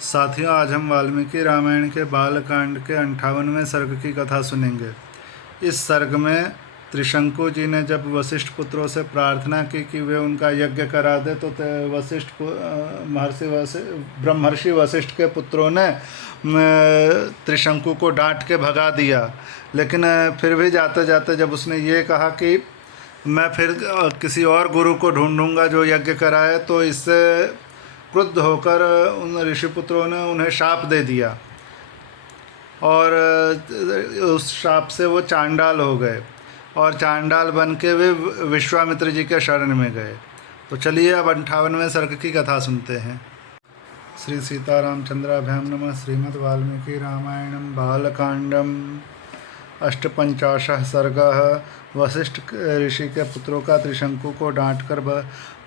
साथियों, आज हम वाल्मीकि रामायण के बालकांड के 58वें सर्ग की कथा सुनेंगे। इस सर्ग में त्रिशंकु जी ने जब वशिष्ठ पुत्रों से प्रार्थना की कि वे उनका यज्ञ करा दे, तो ब्रह्मर्षि वशिष्ठ के पुत्रों ने त्रिशंकु को डांट के भगा दिया। लेकिन फिर भी जाते जाते जब उसने ये कहा कि मैं फिर किसी और गुरु को ढूंढूंगा जो यज्ञ कराए, तो इससे क्रुद्ध होकर उन ऋषिपुत्रों ने उन्हें शाप दे दिया और उस शाप से वो चांडाल हो गए और चांडाल बन के वे विश्वामित्र जी के शरण में गए। तो चलिए अब 58वें सर्ग की कथा सुनते हैं। श्री सीतारामचंद्राभ्याम नमः। श्रीमद् वाल्मीकि रामायणं बालकांडम 58 सर्गः। वशिष्ठ ऋषि के पुत्रों का त्रिशंकु को डांटकर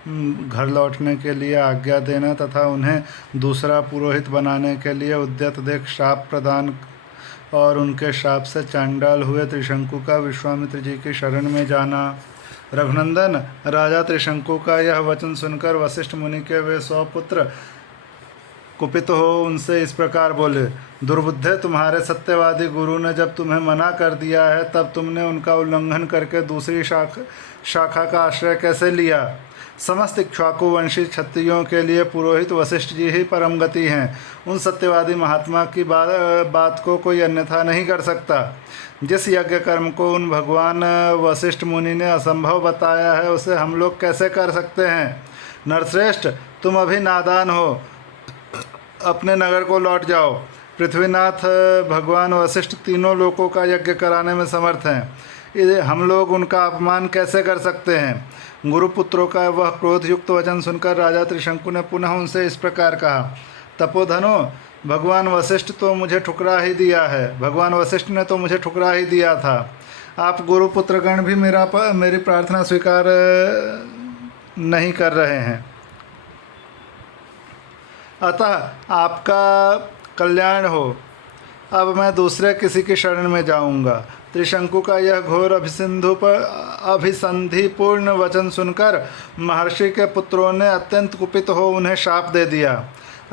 घर लौटने के लिए आज्ञा देना तथा उन्हें दूसरा पुरोहित बनाने के लिए उद्यत देख शाप प्रदान और उनके शाप से चांडाल हुए त्रिशंकु का विश्वामित्र जी की शरण में जाना। रघुनंदन, राजा त्रिशंकु का यह वचन सुनकर वशिष्ठ मुनि के वे 100 पुत्र कुपित हो उनसे इस प्रकार बोले, दुर्बुद्धे, तुम्हारे सत्यवादी गुरु ने जब तुम्हें मना कर दिया है, तब तुमने उनका उल्लंघन करके दूसरी शाखा का आश्रय कैसे लिया? समस्त इक्ष्वाकु वंशी क्षत्रियों के लिए पुरोहित वशिष्ठ जी ही परम गति हैं। उन सत्यवादी महात्मा की बात को कोई अन्यथा नहीं कर सकता। जिस यज्ञ कर्म को उन भगवान वशिष्ठ मुनि ने असंभव बताया है, उसे हम लोग कैसे कर सकते हैं? नरश्रेष्ठ, तुम अभी नादान हो, अपने नगर को लौट जाओ। पृथ्वीनाथ भगवान वशिष्ठ तीनों लोकों का यज्ञ कराने में समर्थ हैं। हम लोग उनका अपमान कैसे कर सकते हैं? गुरुपुत्रों का वह क्रोधयुक्त वचन सुनकर राजा त्रिशंकु ने पुनः उनसे इस प्रकार कहा, तपोधनो, भगवान वशिष्ठ तो मुझे ठुकरा ही दिया है। भगवान वशिष्ठ ने तो मुझे ठुकरा ही दिया था। आप गुरुपुत्रगण भी मेरी प्रार्थना स्वीकार नहीं कर रहे हैं, अतः आपका कल्याण हो। अब मैं दूसरे किसी की शरण में जाऊंगा। त्रिशंकु का यह घोर अभिसंधिपूर्ण वचन सुनकर महर्षि के पुत्रों ने अत्यंत कुपित हो उन्हें शाप दे दिया।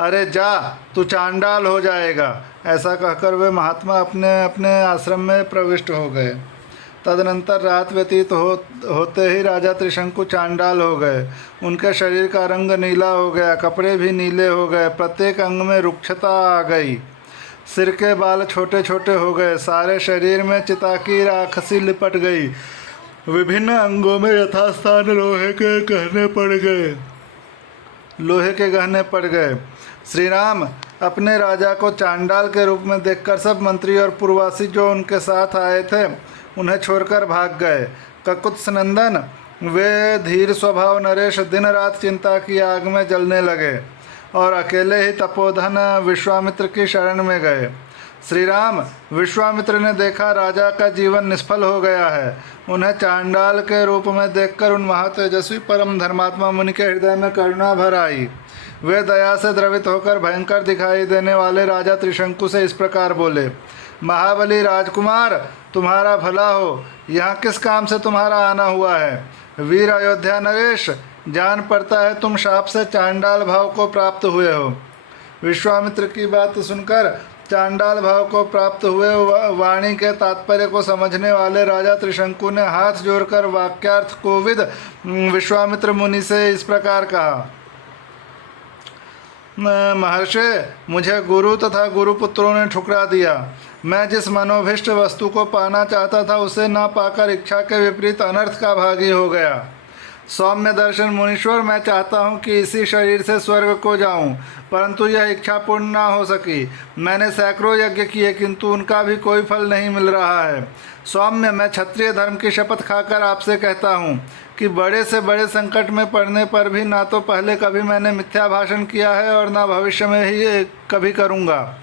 अरे जा, तू चांडाल हो जाएगा। ऐसा कहकर वे महात्मा अपने अपने आश्रम में प्रविष्ट हो गए। तदनंतर रात व्यतीत होते ही राजा त्रिशंकु चांडाल हो गए। उनके शरीर का रंग नीला हो गया, कपड़े भी नीले हो गए, प्रत्येक अंग में रुक्षता आ गई, सिर के बाल छोटे छोटे हो गए, सारे शरीर में चिता की राखसी लिपट गई, विभिन्न अंगों में यथास्थान लोहे के गहने पड़ गए। श्री राम अपने राजा को चांडाल के रूप में देखकर सब मंत्री और पुरवासी जो उनके साथ आए थे उन्हें छोड़कर भाग गए। ककुत्स नंदन, वे धीर स्वभाव नरेश दिन रात चिंता की आग में जलने लगे और अकेले ही तपोधन विश्वामित्र की शरण में गए। श्री राम, विश्वामित्र ने देखा राजा का जीवन निष्फल हो गया है। उन्हें चांडाल के रूप में देखकर उन महातेजस्वी परम धर्मात्मा मुनि के हृदय में करुणा भर आई। वे दया से द्रवित होकर भयंकर दिखाई देने वाले राजा त्रिशंकु से इस प्रकार बोले, महाबली राजकुमार, तुम्हारा भला हो। यहाँ किस काम से तुम्हारा आना हुआ है? वीर अयोध्या नरेश, जान पड़ता है तुम शाप से चांडाल भाव को प्राप्त हुए हो। विश्वामित्र की बात सुनकर चांडाल भाव को प्राप्त हुए वाणी के तात्पर्य को समझने वाले राजा त्रिशंकु ने हाथ जोड़कर वाक्यार्थ कोविद विश्वामित्र मुनि से इस प्रकार कहा, महर्षि, मुझे गुरु तथा गुरुपुत्रों ने ठुकरा दिया। मैं जिस मनोभिष्ट वस्तु को पाना चाहता था उसे ना पाकर इच्छा के विपरीत अनर्थ का भागी हो गया। सौम्य दर्शन मुनीश्वर, मैं चाहता हूँ कि इसी शरीर से स्वर्ग को जाऊँ, परंतु यह इच्छा पूर्ण ना हो सकी। मैंने सैकड़ों यज्ञ किए किंतु उनका भी कोई फल नहीं मिल रहा है। सौम्य, मैं क्षत्रिय धर्म की शपथ खाकर आपसे कहता हूँ कि बड़े से बड़े संकट में पड़ने पर भी ना तो पहले कभी मैंने मिथ्या भाषण किया है और ना भविष्य में ही कभी करूँगा।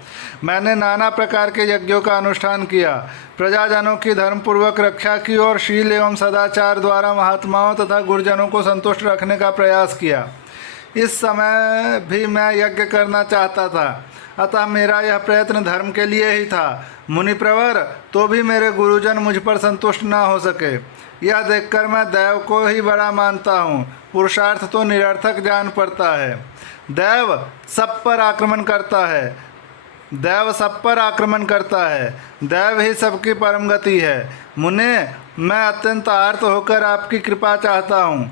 मैंने नाना प्रकार के यज्ञों का अनुष्ठान किया, प्रजाजनों की धर्मपूर्वक रक्षा की और शील एवं सदाचार द्वारा महात्माओं तथा गुरुजनों को संतुष्ट रखने का प्रयास किया। इस समय भी मैं यज्ञ करना चाहता था, अतः मेरा यह प्रयत्न धर्म के लिए ही था। मुनिप्रवर, तो भी मेरे गुरुजन मुझ पर संतुष्ट ना हो सके। यह देखकर मैं दैव को ही बड़ा मानता हूँ। पुरुषार्थ तो निरर्थक जान पड़ता है। दैव सब पर आक्रमण करता है, दैव सब पर आक्रमण करता है, दैव ही सबकी परम गति है। मुने, मैं अत्यंत आर्त होकर आपकी कृपा चाहता हूँ।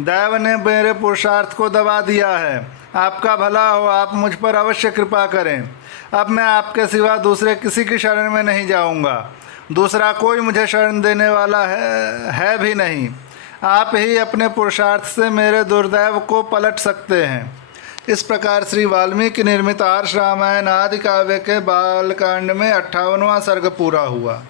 दैव ने मेरे पुरुषार्थ को दबा दिया है। आपका भला हो, आप मुझ पर अवश्य कृपा करें। अब मैं आपके सिवा दूसरे किसी की शरण में नहीं जाऊँगा। दूसरा कोई मुझे शरण देने वाला है भी नहीं। आप ही अपने पुरुषार्थ से मेरे दुर्दैव को पलट सकते हैं। इस प्रकार श्री वाल्मीकि निर्मित आर्ष रामायण आदि काव्य के बालकांड में 58वां सर्ग पूरा हुआ।